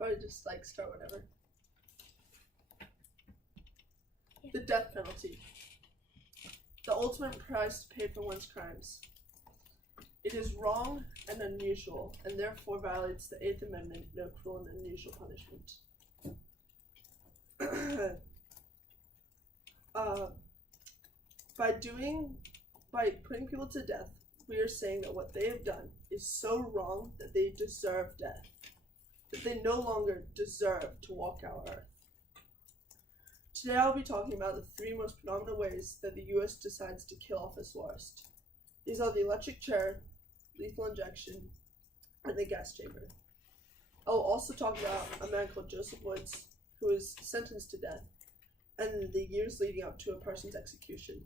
Or just like start whatever. Yeah. The death penalty. The ultimate price to pay for one's crimes. It is wrong and unusual, and therefore violates the 8th Amendment, no cruel and unusual punishment. By putting people to death, we are saying that what they have done is so wrong that they deserve death. That they no longer deserve to walk our earth. Today I'll be talking about the 3 most predominant ways that the US decides to kill off its worst. These are the electric chair, lethal injection, and the gas chamber. I will also talk about a man called Joseph Woods, who was sentenced to death, and the years leading up to a person's execution.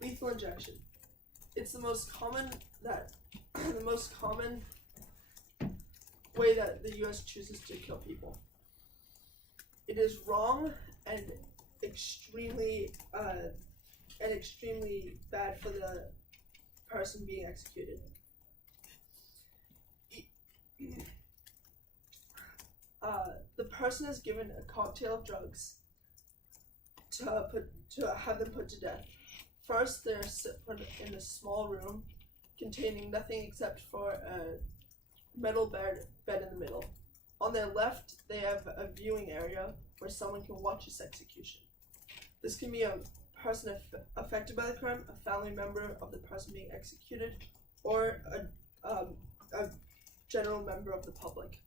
Lethal injection. It's the most common way that the US chooses to kill people. It is wrong and extremely bad for the person being executed. The person is given a cocktail of drugs to have them put to death. First, they're put in a small room containing nothing except for a metal bed in the middle. On their left, they have a viewing area where someone can watch this execution. This can be a person affected by the crime, a family member of the person being executed, or a general member of the public.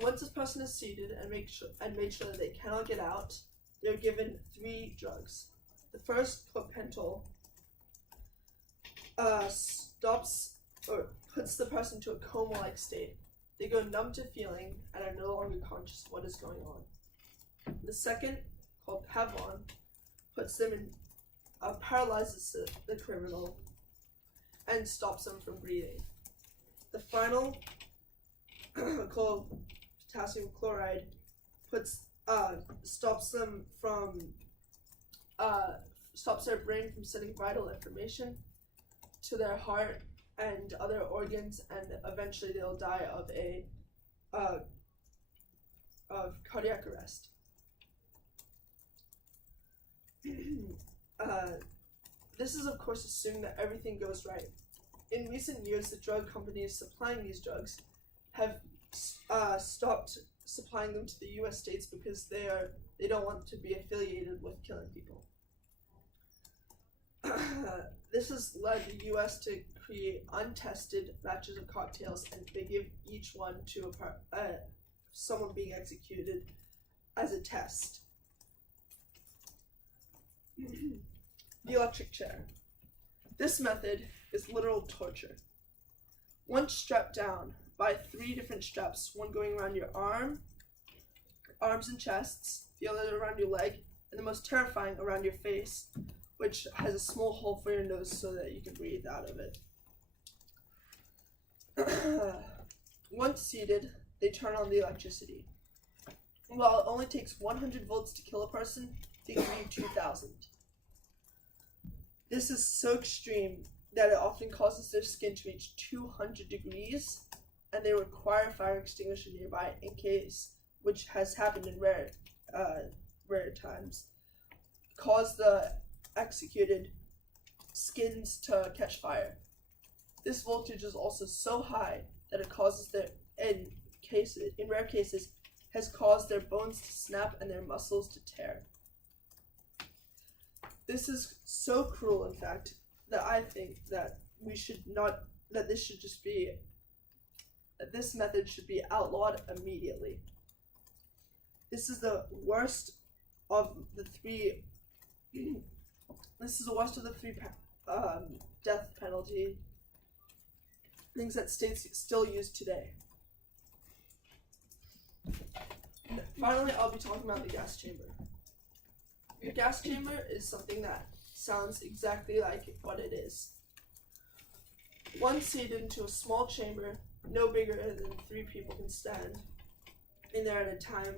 Once this person is seated and made sure that they cannot get out, they're given 3 drugs. The first, clopentol, puts the person to a coma-like state. They go numb to feeling and are no longer conscious of what is going on. The second, called Pavlon, puts them in, paralyzes the criminal and stops them from breathing. The final, called potassium chloride, stops their brain from sending vital information to their heart and other organs, and eventually they'll die of cardiac arrest. This is of course assuming that everything goes right. In recent years, the drug companies supplying these drugs have stopped supplying them to the US states because they don't want to be affiliated with killing people. This has led the US to create untested batches of cocktails, and they give each one to someone being executed as a test. The electric chair. This method is literal torture. Once strapped down by 3 different straps, one going around your arms and chests, the other around your leg, and the most terrifying around your face, which has a small hole for your nose so that you can breathe out of it. Once seated, they turn on the electricity. While it only takes 100 volts to kill a person, they give you 2,000. This is so extreme that it often causes their skin to reach 200 degrees, and they require a fire extinguisher nearby in case, which has happened in rare times, cause the executed skins to catch fire. This voltage is also so high that it causes in rare cases, has caused their bones to snap and their muscles to tear. This is so cruel, in fact, that I think that this method should be outlawed immediately. This is the worst of the 3. This is the worst of the 3 death penalty things that states still use today. Finally, I'll be talking about the gas chamber. The gas chamber is something that sounds exactly like what it is. One seated into a small chamber, no bigger than 3 people can stand. in there at a time,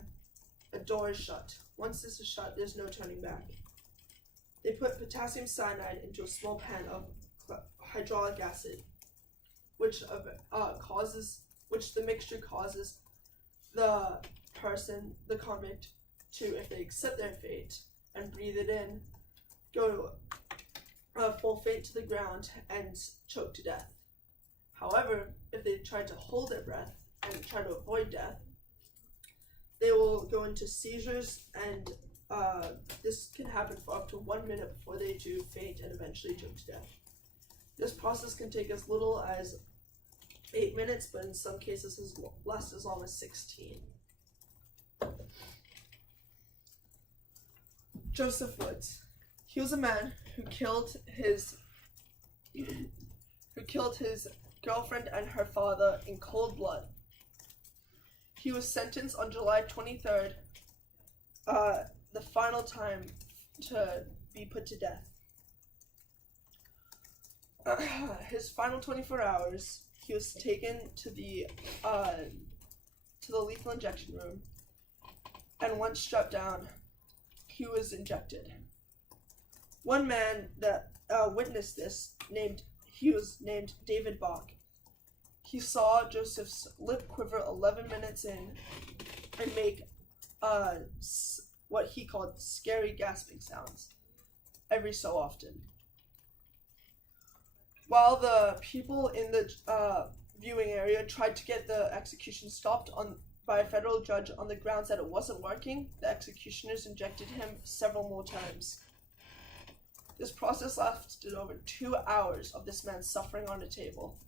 a door is shut. Once this is shut, there's no turning back. They put potassium cyanide into a small pan of hydraulic acid, which the mixture causes the person, the convict, to, if they accept their fate and breathe it in, go fall faint to the ground and choke to death. However, if they try to hold their breath and try to avoid death, they will go into seizures, and this can happen for up to 1 minute before they do faint and eventually choke to death. This process can take as little as 8 minutes, but in some cases last as long as 16. Joseph Woods. He was a man who killed his girlfriend and her father in cold blood. He was sentenced on July 23rd, the final time to be put to death. His final 24 hours, he was taken to the lethal injection room, and once strapped down, he was injected. One man that witnessed this, he was named David Bach. He saw Joseph's lip quiver 11 minutes in and make what he called scary gasping sounds every so often. While the people in the viewing area tried to get the execution stopped by a federal judge on the grounds that it wasn't working, the executioners injected him several more times. This process lasted over 2 hours of this man suffering on a table.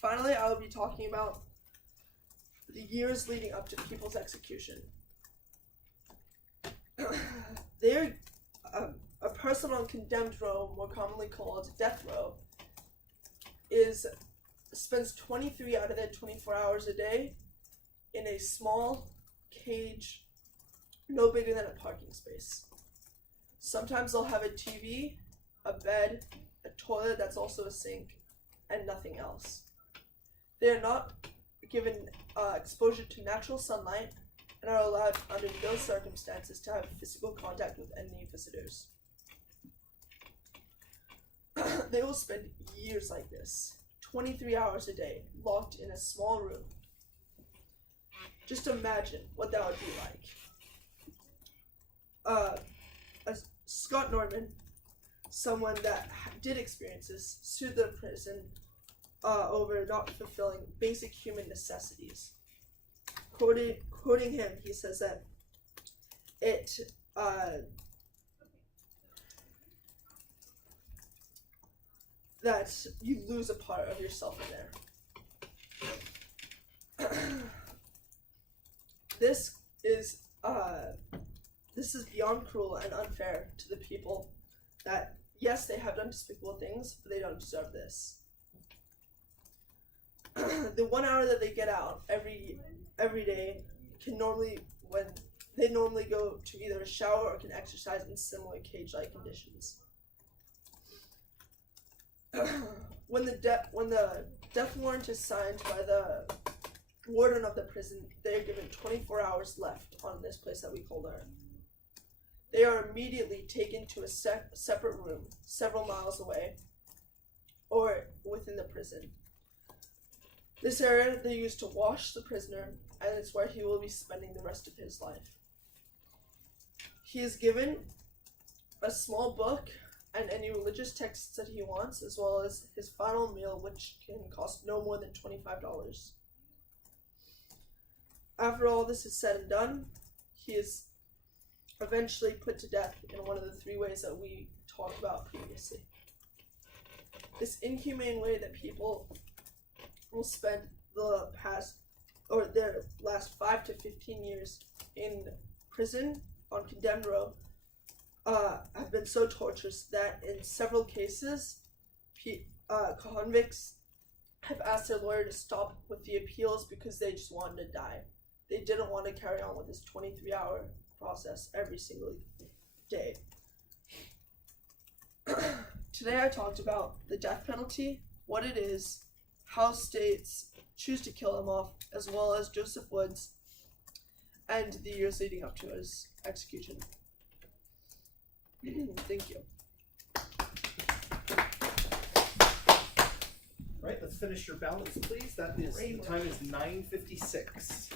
Finally, I will be talking about the years leading up to people's execution. A person on condemned row, more commonly called death row, spends 23 out of their 24 hours a day in a small cage no bigger than a parking space. Sometimes they'll have a TV, a bed, a toilet that's also a sink, and nothing else. They are not given exposure to natural sunlight and are allowed under no circumstances to have physical contact with any visitors. They will spend years like this, 23 hours a day, locked in a small room. Just imagine what that would be like. Scott Norman, someone that did experience this, sued the prison over not fulfilling basic human necessities. Quoting him, he says that that you lose a part of yourself in there. This is beyond cruel and unfair to the people that, yes, they have done despicable things, but they don't deserve this. The 1 hour that they get out every day when they normally go to either a shower or can exercise in similar cage-like conditions. When the death warrant is signed by the warden of the prison, they are given 24 hours left on this place that we call Earth. They are immediately taken to a separate room several miles away or within the prison. This area they use to wash the prisoner, and it's where he will be spending the rest of his life. He is given a small book and any religious texts that he wants, as well as his final meal, which can cost no more than $25. After all this is said and done, he is eventually put to death in one of the 3 ways that we talked about previously. This inhumane way that people will spend their last 5 to 15 years in prison on condemned row have been so torturous that in several cases, convicts have asked their lawyer to stop with the appeals because they just wanted to die. They didn't want to carry on with this 23-hour process every single day. Today I talked about the death penalty, what it is, House states choose to kill him off, as well as Joseph Woods, and the years leading up to his execution. Thank you. Right, let's finish your balance, please. That is, the time is 9:56.